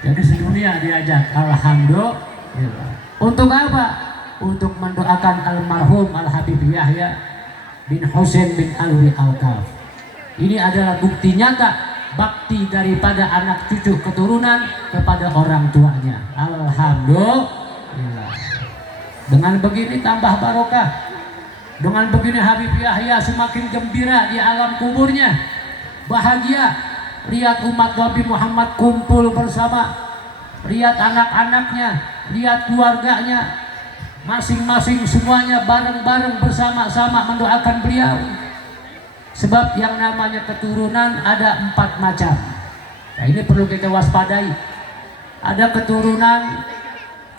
Jadi sedunia diajak. Alhamdulillah. Untuk apa? Untuk mendoakan almarhum Al Habib Yahya bin Husain bin Alwi Al-Kaf. Ini adalah bukti nyata bakti daripada anak cucu keturunan kepada orang tuanya. Alhamdulillah. Dengan begini tambah barokah. Dengan begini Habib Yahya semakin gembira di alam kuburnya. Bahagia lihat umat Nabi Muhammad kumpul bersama, lihat anak-anaknya, lihat keluarganya, masing-masing semuanya bareng-bareng bersama-sama mendoakan beliau. Sebab yang namanya keturunan ada 4 macam. Nah, ini perlu kita waspadai. Ada keturunan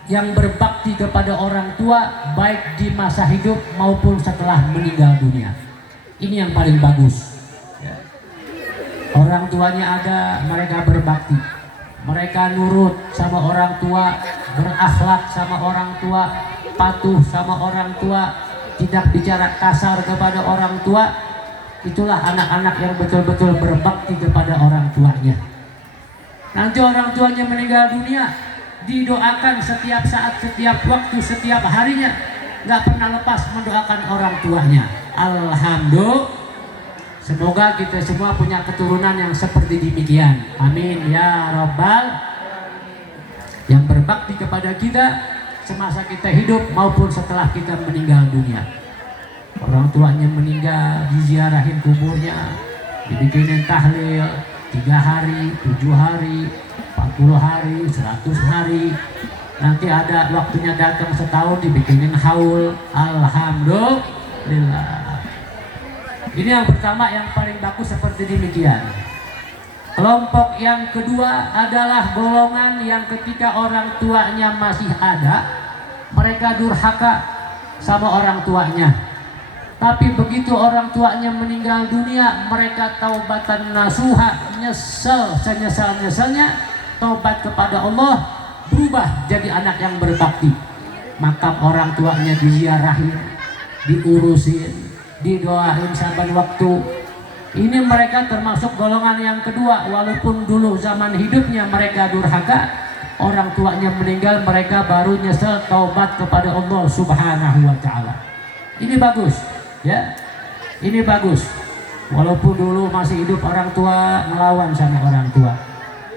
yang berbakti kepada orang tua baik di masa hidup maupun setelah meninggal dunia. Ini yang paling bagus. Orang tuanya ada, mereka berbakti, mereka nurut sama orang tua, berakhlak sama orang tua, patuh sama orang tua, tidak bicara kasar kepada orang tua. Itulah anak-anak yang betul-betul berbakti kepada orang tuanya. Nanti orang tuanya meninggal dunia, didoakan setiap saat, setiap waktu, setiap harinya, nggak pernah lepas mendoakan orang tuanya. Alhamdulillah. Semoga kita semua punya keturunan yang seperti demikian. Amin ya Rabbal. Yang berbakti kepada kita semasa kita hidup maupun setelah kita meninggal dunia. Orang tuanya meninggal, diziarahin kuburnya, dibikinin tahlil 3 hari, 7 hari, 40 hari, 100 hari. Nanti ada waktunya datang setahun dibikinin haul. Alhamdulillah. Ini yang pertama, yang paling bagus seperti demikian. Kelompok yang kedua adalah golongan yang ketika orang tuanya masih ada, mereka durhaka sama orang tuanya. Tapi begitu orang tuanya meninggal dunia, mereka taubatan nasuha, nyesel senyesal-nyeselnya, taubat kepada Allah, berubah jadi anak yang berbakti. Makam orang tuanya diziarahin, diurusin, didoain saban waktu. Ini mereka termasuk golongan yang kedua. Walaupun dulu zaman hidupnya mereka durhaka, orang tuanya meninggal, mereka baru nyesel taubat kepada Allah Subhanahu wa ta'ala. Ini bagus ya, ini bagus. Walaupun dulu masih hidup orang tua ngelawan sama orang tua,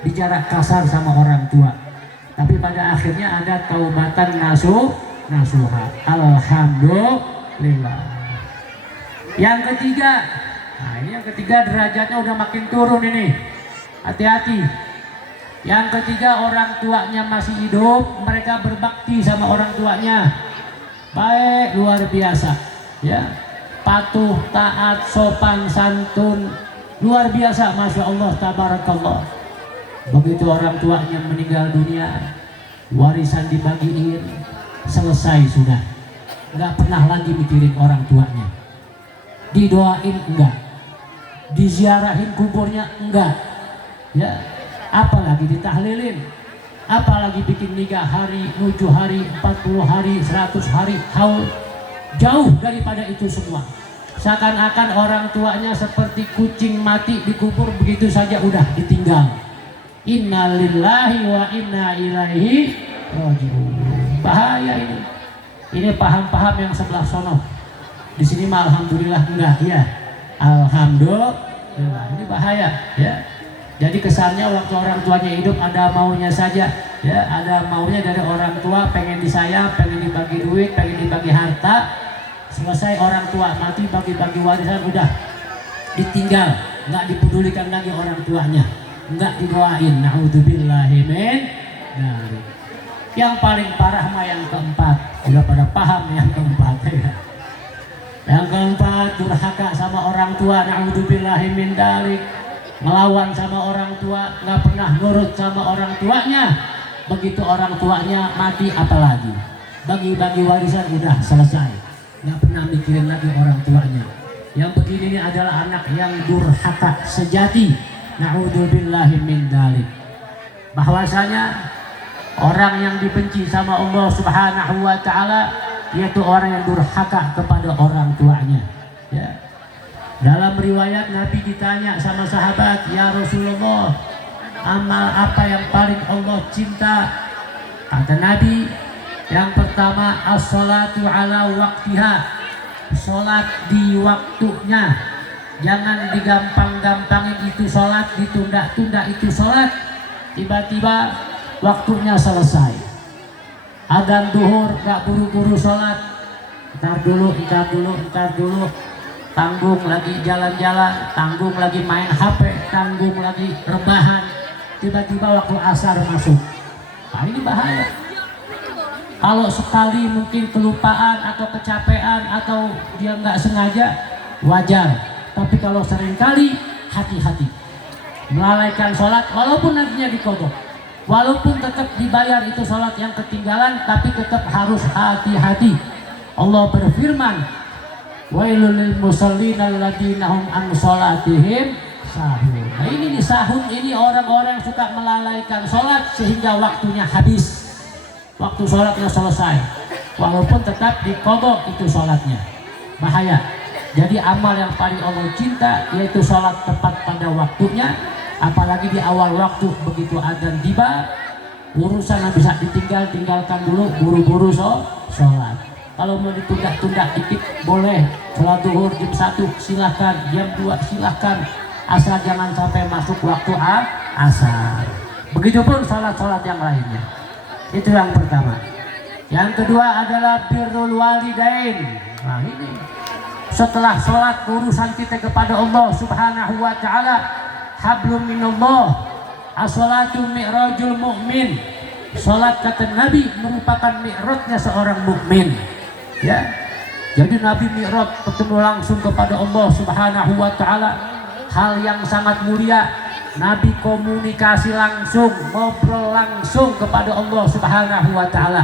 bicara kasar sama orang tua, tapi pada akhirnya ada taubatan nasuha. Alhamdulillah. Yang ketiga, nah ini yang ketiga derajatnya udah makin turun ini. Hati-hati. Yang ketiga, orang tuanya masih hidup, mereka berbakti sama orang tuanya. Baik, luar biasa. Ya, patuh, taat, sopan, santun, luar biasa, masya Allah, tabarakallah. Begitu orang tuanya meninggal dunia, warisan dibagiin, selesai sudah. Nggak pernah lagi mikirin orang tuanya. Didoain enggak, diziarahin kuburnya enggak, ya, apalagi ditahlilin, apalagi bikin 3 hari, 7 hari, 40 hari, 100 hari, haul. Jauh daripada itu semua. Seakan-akan orang tuanya seperti kucing mati dikubur begitu saja udah ditinggal. Innalillahi wa inna ilaihi raji'un. Bahaya ini. Ini paham-paham yang sebelah sono. Di sini mah alhamdulillah enggak ya. Alhamdulillah. Ini bahaya ya. Jadi kesannya waktu orang tuanya hidup ada maunya saja ya, ada maunya dari orang tua, pengen disayang, pengen dibagi duit, pengen dibagi harta. Selesai orang tua mati, bagi-bagi warisan udah ditinggal, enggak dipedulikan lagi orang tuanya, enggak didoain. Naudzubillahi min dzalik. Yang paling parah mah yang keempat. Udah pada paham yang keempat ya. Yang keempat, durhaka sama orang tua, naudzubillahi min dzalik. Melawan sama orang tua, nggak pernah nurut sama orang tuanya. Begitu orang tuanya mati, apalagi bagi-bagi warisan udah selesai, nggak pernah mikirin lagi orang tuanya. Yang begini ini adalah anak yang durhaka sejati, naudzubillahi min dzalik. Bahwasanya orang yang dibenci sama Allah Subhanahu wa ta'ala yaitu orang yang durhaka kepada orang tuanya ya. Dalam riwayat Nabi ditanya sama sahabat, ya Rasulullah, amal apa yang paling Allah cinta? Kata Nabi, yang pertama as-salatu ala waktiha, sholat di waktunya. Jangan digampang-gampangin itu sholat, ditunda-tunda itu sholat. Tiba-tiba waktunya selesai, adzan duhur gak buru-buru sholat, ntar dulu, tanggung lagi jalan-jalan, tanggung lagi main HP, tanggung lagi rebahan, tiba-tiba waktu asar masuk. Nah ini bahaya. Kalau sekali mungkin kelupaan atau kecapean atau dia nggak sengaja, wajar. Tapi kalau seringkali, hati-hati. Melalaikan sholat walaupun nantinya dikodok, walaupun tetap dibayar itu sholat yang ketinggalan, tapi tetap harus hati-hati. Allah berfirman, wailul lil musallin alladzina hum an sholatihim sahun. Nah ini nih sahun, ini orang-orang yang suka melalaikan sholat sehingga waktunya habis, waktu sholatnya selesai, walaupun tetap dikodok itu sholatnya. Bahaya. Jadi amal yang paling Allah cinta yaitu sholat tepat pada waktunya. Apalagi di awal waktu, begitu adzan tiba, urusan yang bisa tinggalkan dulu, buru-buru sholat. Kalau mau ditunda-tunda dikit boleh, sholat duhur jam 1 silahkan, jam 2 silahkan, asal jangan sampai masuk waktu asar. Begitupun sholat-sholat yang lainnya. Itu yang pertama. Yang kedua adalah birrul walidain. Nah ini, setelah sholat urusan kita kepada Allah Subhanahu wa ta'ala, hablum minallah, as-salatu mi'rajul mu'min. Sholat kata Nabi merupakan mi'rajnya seorang mukmin. Ya, jadi Nabi mi'raj, bertemu langsung kepada Allah Subhanahu wa ta'ala, hal yang sangat mulia. Nabi komunikasi langsung, ngobrol langsung kepada Allah Subhanahu wa ta'ala.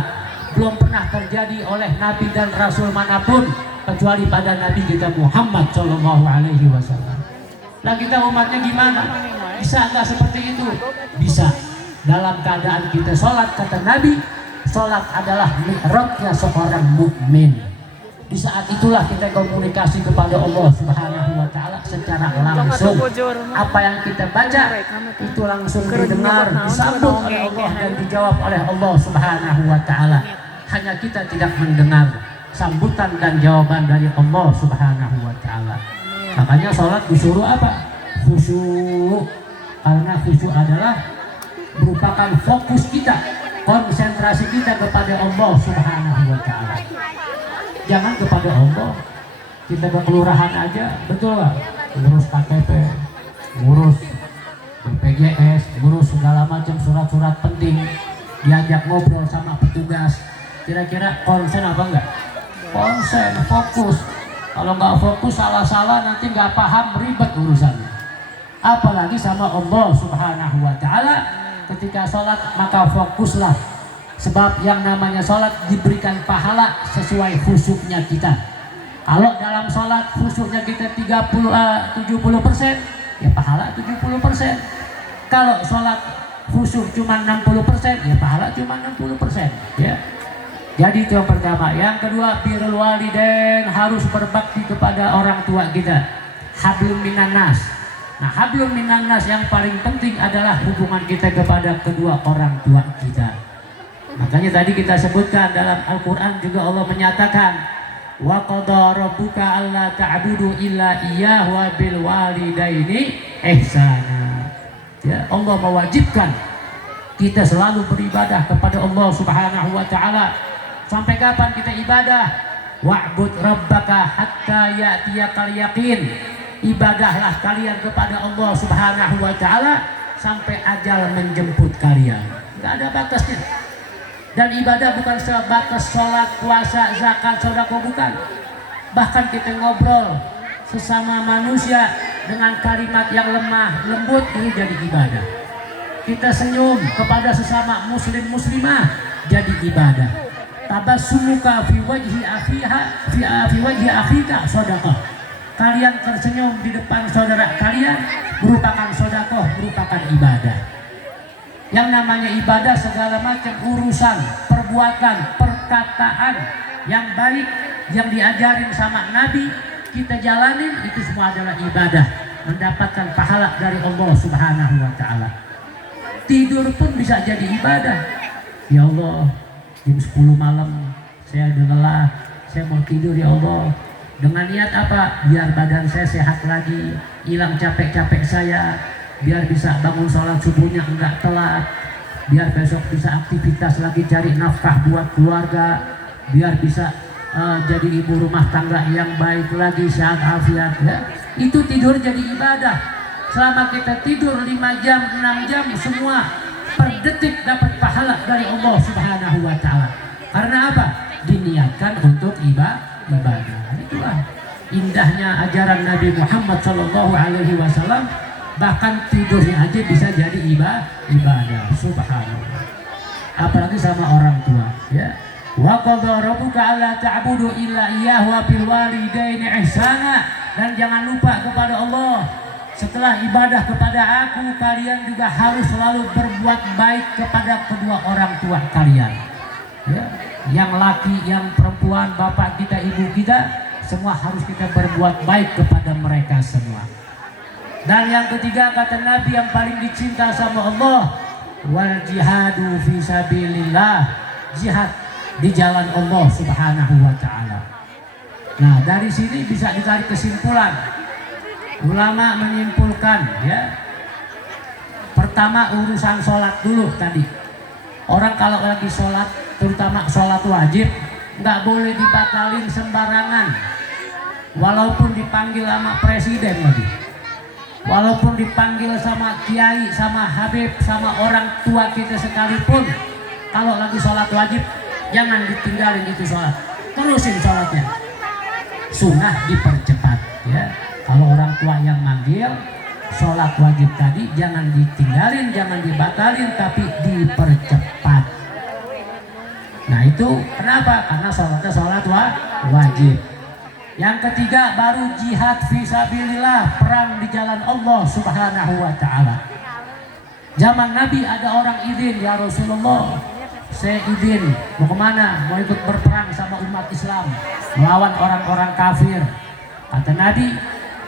Belum pernah terjadi oleh Nabi dan Rasul manapun kecuali pada Nabi kita Muhammad Shallallahu Alaihi Wasallam. Nah kita umatnya gimana? Bisa nggak seperti itu? Bisa. Dalam keadaan kita sholat, kata Nabi, sholat adalah mi'rajnya seorang mukmin. Di saat itulah kita komunikasi kepada Allah Subhanahu wa ta'ala secara langsung. Apa yang kita baca itu langsung didengar, disambut oleh Allah dan dijawab oleh Allah Subhanahu wa ta'ala. Hanya kita tidak mendengar sambutan dan jawaban dari Allah Subhanahu wa ta'ala. Makanya sholat disuruh apa? Khusyuk. Karena khusyuk adalah merupakan fokus kita, konsentrasi kita kepada Allah Subhanahu wa ta'ala. Jangan kepada Allah kita ke kelurahan aja, betul gak? Ngurus KTP, ngurus BPJS, ngurus segala macam surat-surat penting, diajak ngobrol sama petugas, kira-kira konsen apa enggak? Konsen, fokus. Kalau nggak fokus, salah-salah nanti nggak paham, ribet urusannya. Apalagi sama Allah Subhanahu wa ta'ala. Ketika sholat maka fokuslah, sebab yang namanya sholat diberikan pahala sesuai khusyuknya kita. Kalau dalam sholat khusyuknya kita 70%, ya pahala 70%. Kalau sholat khusyuk cuma 60%, ya pahala cuma 60%. Ya. Jadi itu yang pertama. Yang kedua, birrul walidain, harus berbakti kepada orang tua kita. Hablum minan nas. Nah, hablum minan nas yang paling penting adalah hubungan kita kepada kedua orang tua kita. Makanya tadi kita sebutkan dalam Al-Quran juga Allah menyatakan, wa qada rabbuka alla ta'budu illa iyyahu wa bil walidaini ihsana. Ya, Allah mewajibkan kita selalu beribadah kepada Allah Subhanahu wa ta'ala. Sampai kapan kita ibadah? Wa'bud rabbaka hatta ya'tiyakal yaqin. Ibadahlah kalian kepada Allah Subhanahu wa ta'ala sampai ajal menjemput kalian. Enggak ada batasnya. Dan ibadah bukan sebatas sholat, puasa, zakat, sedekah, bukan. Bahkan kita ngobrol sesama manusia dengan kalimat yang lemah, lembut, ini jadi ibadah. Kita senyum kepada sesama muslim muslimah jadi ibadah. Tabassumuka fi wajhi akhika sedekah. Kalian tersenyum di depan saudara kalian merupakan sedekah, merupakan ibadah. Yang namanya ibadah segala macam urusan, perbuatan, perkataan yang baik yang diajarin sama Nabi kita jalanin, itu semua adalah ibadah, mendapatkan pahala dari Allah Subhanahu wa ta'ala. Tidur pun bisa jadi ibadah. Ya Allah, jam 10 malam saya udah lelah, saya mau tidur ya Allah. Dengan niat apa? Biar badan saya sehat lagi, hilang capek-capek saya, biar bisa bangun sholat subuhnya enggak telat, biar besok bisa aktivitas lagi cari nafkah buat keluarga, biar bisa jadi ibu rumah tangga yang baik lagi, sehat afiat ya. Itu tidur jadi ibadah. Selama kita tidur 5 jam, 6 jam, semua per detik dapat pahala dari Allah Subhanahu wa Ta'ala. Karena apa? Diniatkan untuk ibadah. Itulah indahnya ajaran Nabi Muhammad SAW. Bahkan tidurnya aja bisa jadi ibadah. Subhanallah. Apalagi sama orang tua ya. Wa qadha rabbuka alla ta'budu illa iyyahu wa bil walidaini ihsana. Dan jangan lupa kepada Allah, setelah ibadah kepada aku, kalian juga harus selalu berbuat baik kepada kedua orang tua kalian ya. Yang laki, yang perempuan, bapak kita, ibu kita, semua harus kita berbuat baik kepada mereka semua. Dan yang ketiga kata Nabi yang paling dicinta sama Allah, wal jihadu fi sabilillah, jihad di jalan Allah Subhanahu wa Ta'ala. Nah, dari sini bisa ditarik kesimpulan. Ulama menyimpulkan ya, pertama urusan sholat dulu tadi. Orang kalau lagi sholat, terutama sholat wajib, nggak boleh dibatalin sembarangan. Walaupun dipanggil sama presiden lagi, walaupun dipanggil sama kiai, sama habib, sama orang tua kita sekalipun, kalau lagi sholat wajib jangan ditinggalin itu sholat, terusin sholatnya. Sunnah dipercepat ya. Kalau orang tua yang manggil, sholat wajib tadi jangan ditinggalin, jangan dibatalin, tapi dipercepat. Nah itu kenapa? Karena sholatnya sholat wajib. Yang ketiga baru jihad fisabilillah, perang di jalan Allah Subhanahu wa Ta'ala. Zaman Nabi ada orang izin, ya Rasulullah, saya izin mau kemana? Mau ikut berperang sama umat Islam, melawan orang-orang kafir. Kata Nabi,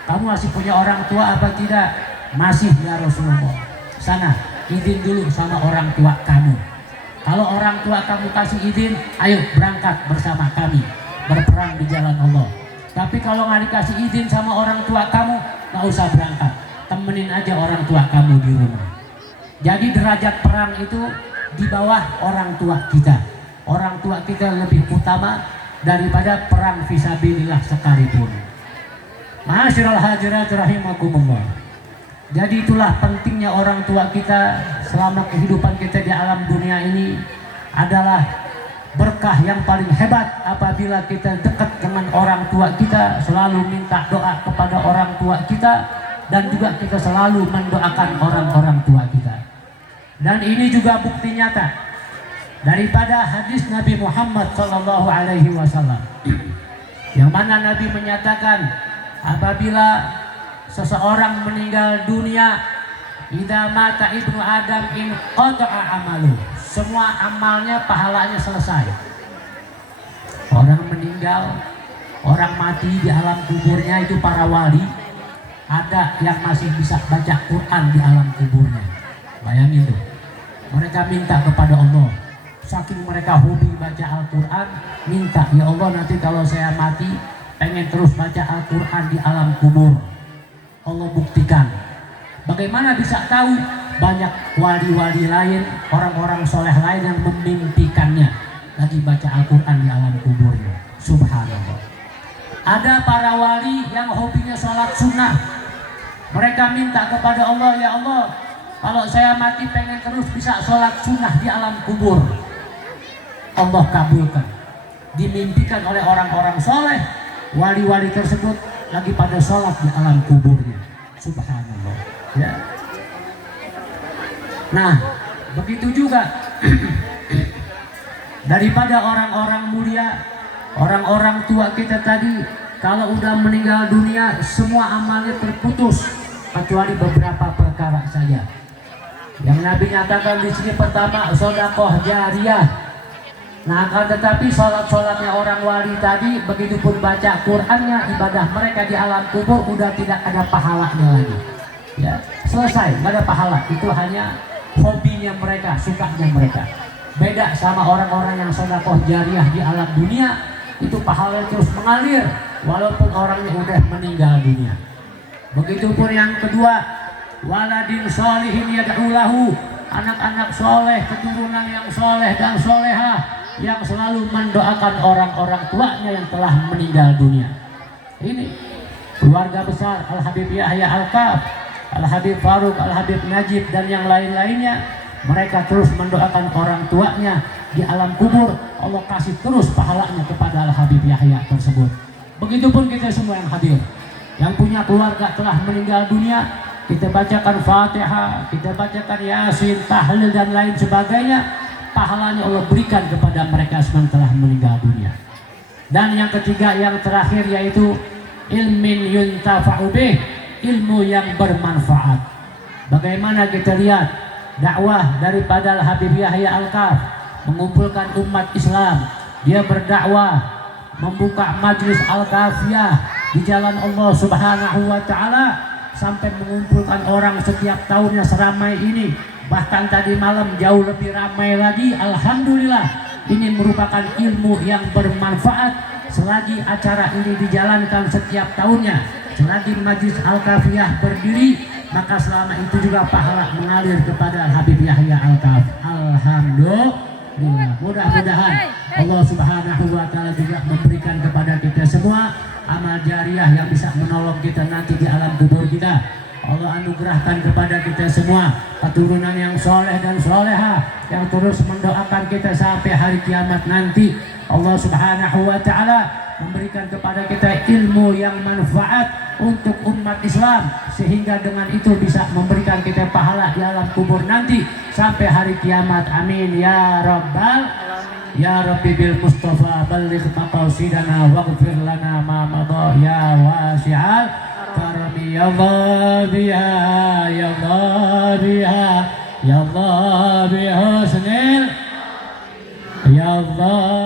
kamu masih punya orang tua apa tidak? Masih ya Rasulullah. Sana izin dulu sama orang tua kamu. Kalau orang tua kamu kasih izin, ayo berangkat bersama kami berperang di jalan Allah. Tapi kalau nggak dikasih izin sama orang tua kamu, nggak usah berangkat, temenin aja orang tua kamu di rumah. Jadi derajat perang itu di bawah orang tua kita. Orang tua kita lebih utama daripada perang fisabilillah sekalipun. Ma'asyiral hadirat rahimakumullah. Jadi itulah pentingnya orang tua kita selama kehidupan kita di alam dunia ini, adalah berkah yang paling hebat apabila kita dekat dengan orang tua kita, selalu minta doa kepada orang tua kita, dan juga kita selalu mendoakan orang-orang tua kita. Dan ini juga bukti nyata daripada hadis Nabi Muhammad SAW, yang mana Nabi menyatakan apabila seseorang meninggal dunia, idza mata ibnu Adam in qata'a amalu, semua amalnya pahalanya selesai. Orang meninggal, orang mati di alam kuburnya itu para wali, ada yang masih bisa baca Quran di alam kuburnya. Bayangin tuh, mereka minta kepada Allah, saking mereka hobi baca Al-Quran, minta, ya Allah nanti kalau saya mati pengen terus baca Al-Quran di alam kubur. Allah buktikan. Bagaimana bisa tahu? Banyak wali-wali lain, orang-orang soleh lain yang memimpikannya lagi baca Al-Quran di alam kuburnya. Subhanallah. Ada para wali yang hobinya sholat sunnah. Mereka minta kepada Allah, ya Allah, kalau saya mati pengen terus bisa sholat sunnah di alam kubur. Allah kabulkan. Dimimpikan oleh orang-orang soleh, wali-wali tersebut lagi pada sholat di alam kuburnya. Subhanallah ya. Nah begitu juga daripada orang-orang mulia, orang-orang tua kita tadi, kalau udah meninggal dunia semua amalnya terputus kecuali beberapa perkara saja. Yang Nabi nyatakan di sini, pertama sedekah jariyah. Nah akan tetapi sholat-sholatnya orang wali tadi, begitupun baca Qur'annya, ibadah mereka di alam kubur udah tidak ada pahalanya lagi ya, selesai, nggak ada pahala. Itu hanya hobinya mereka, sukanya mereka. Beda sama orang-orang yang sedekah jariah di alam dunia, itu pahala terus mengalir walaupun orangnya udah meninggal dunia. Begitupun yang kedua, waladin sholihin yad'u lahu, anak-anak soleh, keturunan yang soleh dan solehah yang selalu mendoakan orang-orang tuanya yang telah meninggal dunia. Ini keluarga besar Al-Habib Yahya Al-Kaf, Al-Habib Faruk, Al-Habib Najib dan yang lain-lainnya, mereka terus mendoakan orang tuanya di alam kubur. Allah kasih terus pahalanya kepada Al-Habib Yahya tersebut. Begitupun kita semua yang hadir, yang punya keluarga telah meninggal dunia, kita bacakan Fatihah, kita bacakan Yasin, tahlil dan lain sebagainya, pahalanya Allah berikan kepada mereka semua yang telah meninggal dunia. Dan yang ketiga, yang terakhir, yaitu ilmin yuntafa'u bih, ilmu yang bermanfaat. Bagaimana kita lihat dakwah daripada Al-Habib Yahya Al-Kaf, mengumpulkan umat Islam. Dia berdakwah, membuka majlis Al-Kafiyah di jalan Allah Subhanahu wa Ta'ala, sampai mengumpulkan orang setiap tahunnya seramai ini. Bahkan tadi malam jauh lebih ramai lagi. Alhamdulillah, ini merupakan ilmu yang bermanfaat. Selagi acara ini dijalankan setiap tahunnya, selagi majlis Al-Kafiyah berdiri, maka selama itu juga pahala mengalir kepada Habib Yahya Al-Kaf. Alhamdulillah. Mudah-mudahan Allah Subhanahu wa Ta'ala juga memberikan kepada kita semua amal jariah yang bisa menolong kita nanti di alam kubur kita. Allah anugerahkan kepada kita semua keturunan yang soleh dan soleha yang terus mendoakan kita sampai hari kiamat nanti. Allah Subhanahu wa Ta'ala memberikan kepada kita ilmu yang manfaat untuk umat Islam, sehingga dengan itu bisa memberikan kita pahala di alam kubur nanti sampai hari kiamat. Amin ya rabbal ya Rabbi bil Mustafa balligh maqasidana waghfir lana ma madha ya wasi'al karami ya Allah biha ya Allah biha ya Allah bihusnil ya Allah